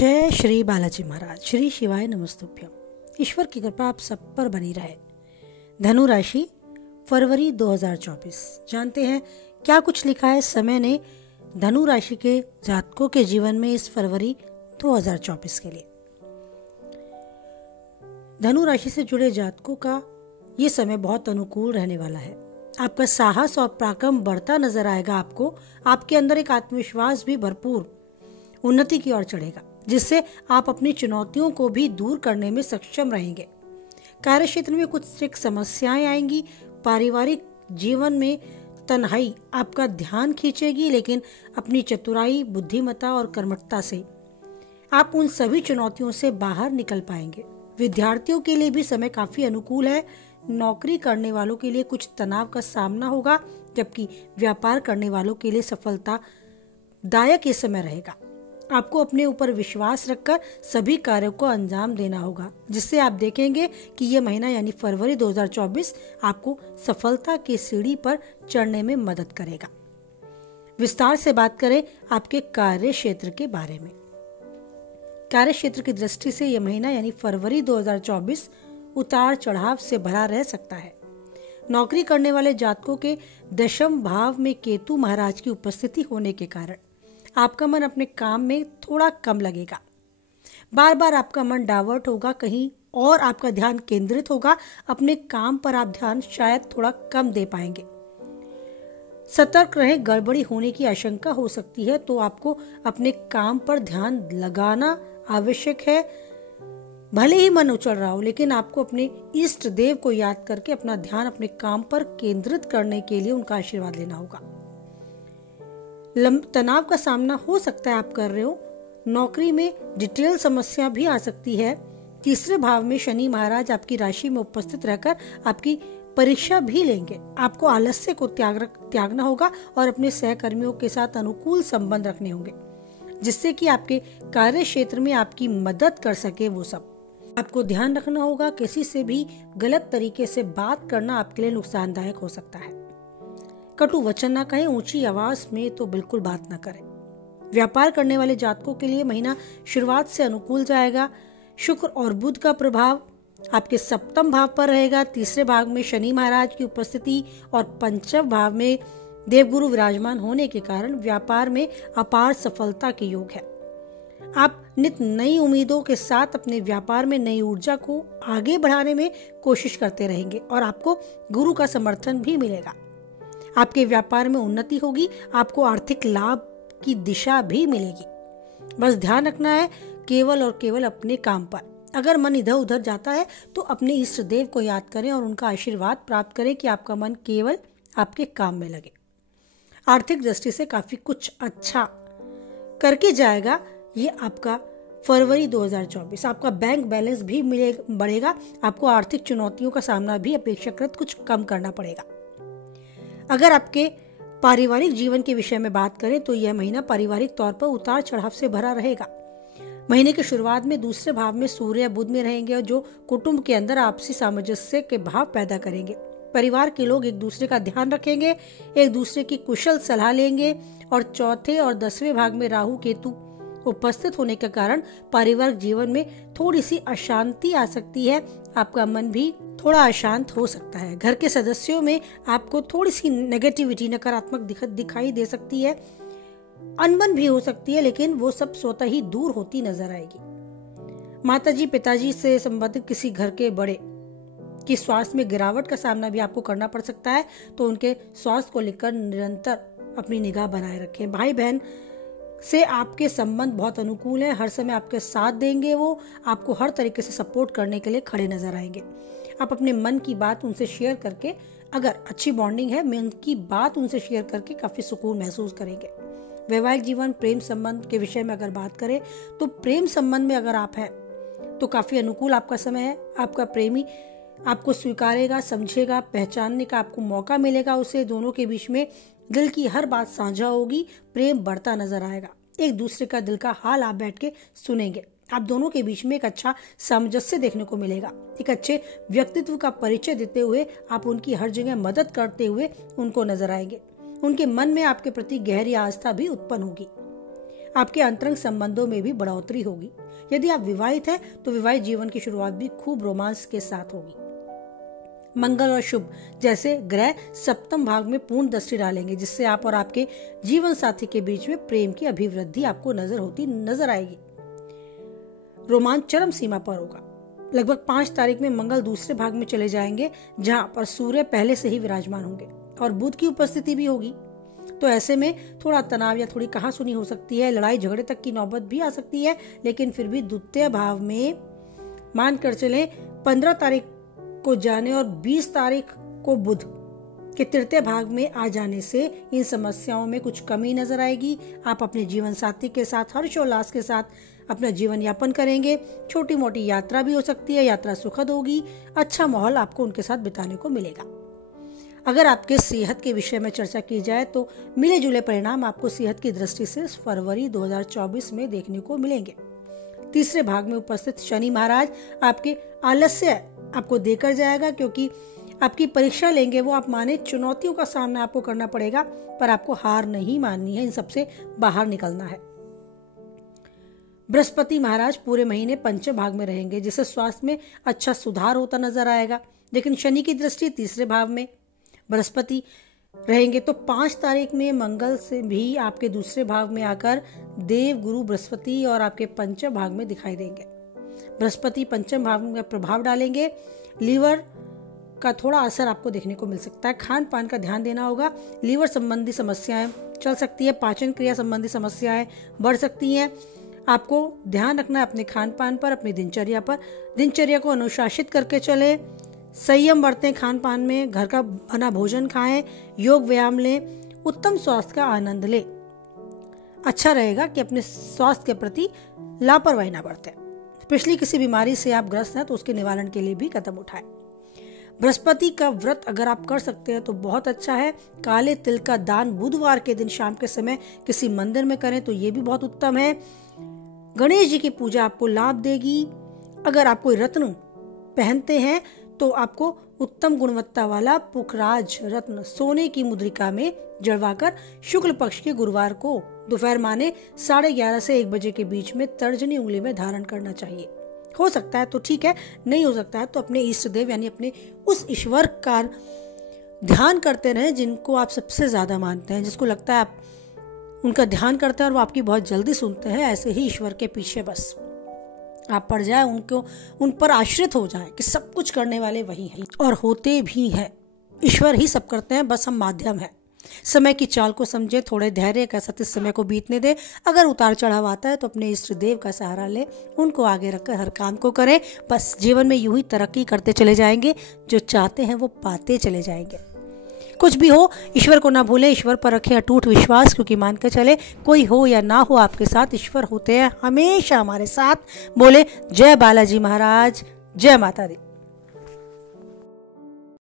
जय श्री बालाजी महाराज। श्री शिवाय नमस्तुभ्यम। ईश्वर की कृपा आप सब पर बनी रहे। धनु राशि फरवरी 2024। जानते हैं क्या कुछ लिखा है समय ने धनु राशि के जातकों के जीवन में इस फरवरी 2024 के लिए। धनु राशि से जुड़े जातकों का ये समय बहुत अनुकूल रहने वाला है। आपका साहस और पराक्रम बढ़ता नजर आएगा। आपके अंदर एक आत्मविश्वास भी भरपूर उन्नति की ओर चढ़ेगा, जिससे आप अपनी चुनौतियों को भी दूर करने में सक्षम रहेंगे। कार्य क्षेत्र में कुछ एक समस्याएं आएंगी। पारिवारिक जीवन में तन्हाई आपका ध्यान खींचेगी, लेकिन अपनी चतुराई, बुद्धिमत्ता और कर्मठता से आप उन सभी चुनौतियों से बाहर निकल पाएंगे। विद्यार्थियों के लिए भी समय काफी अनुकूल है। नौकरी करने वालों के लिए कुछ तनाव का सामना होगा, जबकि व्यापार करने वालों के लिए सफलतादायक ये समय रहेगा। आपको अपने ऊपर विश्वास रखकर सभी कार्यों को अंजाम देना होगा, जिससे आप देखेंगे कि ये महीना यानी फरवरी 2024 आपको सफलता की सीढ़ी पर चढ़ने में मदद करेगा। विस्तार से बात करें आपके कार्य क्षेत्र के बारे में। कार्य क्षेत्र की दृष्टि से यह महीना यानी फरवरी 2024 उतार चढ़ाव से भरा रह सकता है। नौकरी करने वाले जातकों के दशम भाव में केतु महाराज की उपस्थिति होने के कारण आपका मन अपने काम में थोड़ा कम लगेगा। बार बार आपका मन डाइवर्ट होगा, कहीं और आपका ध्यान केंद्रित होगा। अपने काम पर आप ध्यान शायद थोड़ा कम दे पाएंगे। सतर्क रहें, गड़बड़ी होने की आशंका हो सकती है, तो आपको अपने काम पर ध्यान लगाना आवश्यक है। भले ही मन उछल रहा हो, लेकिन आपको अपने इष्ट देव को याद करके अपना ध्यान अपने काम पर केंद्रित करने के लिए उनका आशीर्वाद लेना होगा। तनाव का सामना हो सकता है आप कर रहे हो। नौकरी में डिटेल समस्या भी आ सकती है। तीसरे भाव में शनि महाराज आपकी राशि में उपस्थित रहकर आपकी परीक्षा भी लेंगे। आपको आलस्य को त्यागना होगा और अपने सहकर्मियों के साथ अनुकूल संबंध रखने होंगे, जिससे कि आपके कार्य क्षेत्र में आपकी मदद कर सके वो सब। आपको ध्यान रखना होगा, किसी से भी गलत तरीके से बात करना आपके लिए नुकसानदायक हो सकता है। कटु वचन ना कहें, ऊंची आवाज में तो बिल्कुल बात ना करें। व्यापार करने वाले जातकों के लिए महीना शुरुआत से अनुकूल जाएगा। शुक्र और बुध का प्रभाव आपके सप्तम भाव पर रहेगा। तीसरे भाव में शनि महाराज की उपस्थिति और पंचम भाव में देवगुरु विराजमान होने के कारण व्यापार में अपार सफलता के योग है। आप नित नई उम्मीदों के साथ अपने व्यापार में नई ऊर्जा को आगे बढ़ाने में कोशिश करते रहेंगे और आपको गुरु का समर्थन भी मिलेगा। आपके व्यापार में उन्नति होगी। आपको आर्थिक लाभ की दिशा भी मिलेगी। बस ध्यान रखना है केवल और केवल अपने काम पर। अगर मन इधर उधर जाता है तो अपने इष्ट देव को याद करें और उनका आशीर्वाद प्राप्त करें कि आपका मन केवल आपके काम में लगे। आर्थिक दृष्टि से काफी कुछ अच्छा करके जाएगा ये आपका फरवरी 2024। आपका बैंक बैलेंस भी बढ़ेगा। आपको आर्थिक चुनौतियों का सामना भी अपेक्षाकृत कुछ कम करना पड़ेगा। अगर आपके पारिवारिक जीवन के विषय में बात करें तो यह महीना पारिवारिक तौर पर उतार चढ़ाव से भरा रहेगा। महीने की शुरुआत में दूसरे भाव में सूर्य बुध में रहेंगे, जो कुटुंब के अंदर आपसी सामंजस्य के भाव पैदा करेंगे। परिवार के लोग एक दूसरे का ध्यान रखेंगे, एक दूसरे की कुशल सलाह लेंगे और चौथे और 10वें भाग में राहु केतु उपस्थित होने के कारण पारिवारिक जीवन में थोड़ी सी अशांति आ सकती है। आपका मन भी थोड़ा अशांत हो सकता है। घर के सदस्यों में आपको थोड़ी सी नेगेटिविटी, नकारात्मक दिखाई दे सकती है। अनबन भी हो सकती है, लेकिन वो सब स्वतः ही दूर होती नजर आएगी। माताजी पिताजी से संबंधित किसी घर के बड़े की स्वास्थ्य में गिरावट का सामना भी आपको करना पड़ सकता है, तो उनके स्वास्थ्य को लेकर निरंतर अपनी निगाह बनाए रखें। भाई बहन से आपके संबंध बहुत अनुकूल है। हर समय आपके साथ देंगे। वो आपको हर तरीके से सपोर्ट करने के लिए खड़े नजर आएंगे। आप अपने मन की बात उनसे शेयर करके, अगर अच्छी बॉन्डिंग है, मन की बात उनसे शेयर करके काफी सुकून महसूस करेंगे। वैवाहिक जीवन, प्रेम संबंध के विषय में अगर बात करें तो प्रेम संबंध में अगर आप हैं तो काफी अनुकूल आपका समय है। आपका प्रेमी आपको स्वीकारेगा, समझेगा, पहचानने का आपको मौका मिलेगा उसे। दोनों के बीच में दिल की हर बात साझा होगी। प्रेम बढ़ता नजर आएगा। एक दूसरे का दिल का हाल आप बैठ के सुनेंगे। आप दोनों के बीच में एक अच्छा सामंजस्य देखने को मिलेगा। एक अच्छे व्यक्तित्व का परिचय देते हुए आप उनकी हर जगह मदद करते हुए उनको नजर आएंगे। उनके मन में आपके प्रति गहरी आस्था भी उत्पन्न होगी। आपके अंतरंग संबंधों में भी बढ़ोतरी होगी। यदि आप विवाहित हैं तो विवाहित जीवन की शुरुआत भी खूब रोमांस के साथ होगी। मंगल और शुभ जैसे ग्रह सप्तम भाव में पूर्ण दृष्टि डालेंगे, जिससे आप और आपके जीवन साथी के बीच में प्रेम की अभिवृद्धि आपको नजर आएगी। रोमांच चरम सीमा पर होगा। लगभग 5 तारीख में मंगल दूसरे भाग में चले जाएंगे, जहां पर सूर्य पहले से ही विराजमान होंगे और बुध की उपस्थिति भी होगी। तो ऐसे में थोड़ा तनाव या थोड़ी कहासुनी हो सकती है, लड़ाई झगड़े तक की नौबत भी आ सकती है, लेकिन फिर भी द्वितीय भाव में मानकर चले 15 तारीख को जाने और 20 तारीख को बुध के तृतीय भाग में आ जाने से इन समस्याओं में कुछ कमी नजर आएगी। आप अपने जीवन साथी के साथ हर्षोल्लास के साथ अपना जीवन यापन करेंगे। छोटी मोटी यात्रा भी हो सकती है, यात्रा सुखद होगी। अच्छा माहौल आपको उनके साथ बिताने को मिलेगा। अगर आपके सेहत के विषय में चर्चा की जाए तो मिले जुले परिणाम आपको सेहत की दृष्टि से फरवरी 2024 में देखने को मिलेंगे। तीसरे भाग में उपस्थित शनि महाराज आपके आलस्य आपको देकर जाएगा, क्योंकि आपकी परीक्षा लेंगे वो। आप माने चुनौतियों का सामना आपको करना पड़ेगा, पर आपको हार नहीं माननी है, इन सबसे बाहर निकलना है। बृहस्पति महाराज पूरे महीने पंचम भाग में रहेंगे, जिससे स्वास्थ्य में अच्छा सुधार होता नजर आएगा। लेकिन शनि की दृष्टि तीसरे भाव में बृहस्पति रहेंगे, तो 5 तारीख में मंगल से भी आपके दूसरे भाव में आकर देव गुरु बृहस्पति और आपके पंचम भाग में दिखाई देंगे। बृहस्पति पंचम भाव में प्रभाव डालेंगे। लीवर का थोड़ा असर आपको देखने को मिल सकता है। खान पान का ध्यान देना होगा। लीवर संबंधी समस्याएं चल सकती है, पाचन क्रिया संबंधी समस्याएं बढ़ सकती हैं। आपको ध्यान रखना है अपने खान पान पर, अपनी दिनचर्या पर। दिनचर्या को अनुशासित करके चले, संयम बरतें खान पान में, घर का बना भोजन खाएं, योग व्यायाम लें, उत्तम स्वास्थ्य का आनंद लें। अच्छा रहेगा कि अपने स्वास्थ्य के प्रति लापरवाही ना बरतें। पिछली किसी बीमारी से आप ग्रस्त हैं तो उसके निवारण के लिए भी कदम उठाएं। बृहस्पति का व्रत अगर आप कर सकते हैं तो बहुत अच्छा है। काले तिल का दान बुधवार के दिन शाम के समय किसी मंदिर में करें तो ये भी बहुत उत्तम है। गणेश जी की पूजा आपको लाभ देगी। अगर आप कोई रत्न पहनते हैं तो आपको उत्तम गुणवत्ता वाला पुखराज रत्न सोने की मुद्रिका में जड़वाकर शुक्ल पक्ष के गुरुवार को दोपहर माने 11:30 से 1 बजे के बीच में तर्जनी उंगली में धारण करना चाहिए। हो सकता है तो ठीक है, नहीं हो सकता है तो अपने इष्ट देव यानी अपने उस ईश्वर का ध्यान करते रहें जिनको आप सबसे ज्यादा मानते हैं, जिसको लगता है आप उनका ध्यान करते हैं और वो आपकी बहुत जल्दी सुनते हैं। ऐसे ही ईश्वर के पीछे बस आप पड़ जाए, उन पर आश्रित हो जाए कि सब कुछ करने वाले वही हैं और होते भी हैं। ईश्वर ही सब करते हैं, बस हम माध्यम हैं। समय की चाल को समझे, थोड़े धैर्य के साथ इस समय को बीतने दे। अगर उतार चढ़ाव आता है तो अपने इष्ट देव का सहारा ले, उनको आगे रखकर हर काम को करें। बस जीवन में यूं ही तरक्की करते चले जाएंगे, जो चाहते हैं वो पाते चले जाएंगे। कुछ भी हो ईश्वर को ना भूलें, ईश्वर पर रखें अटूट विश्वास, क्योंकि मान के चले कोई हो या ना हो आपके साथ ईश्वर होते हैं हमेशा हमारे साथ। बोले जय बालाजी महाराज, जय माता दी।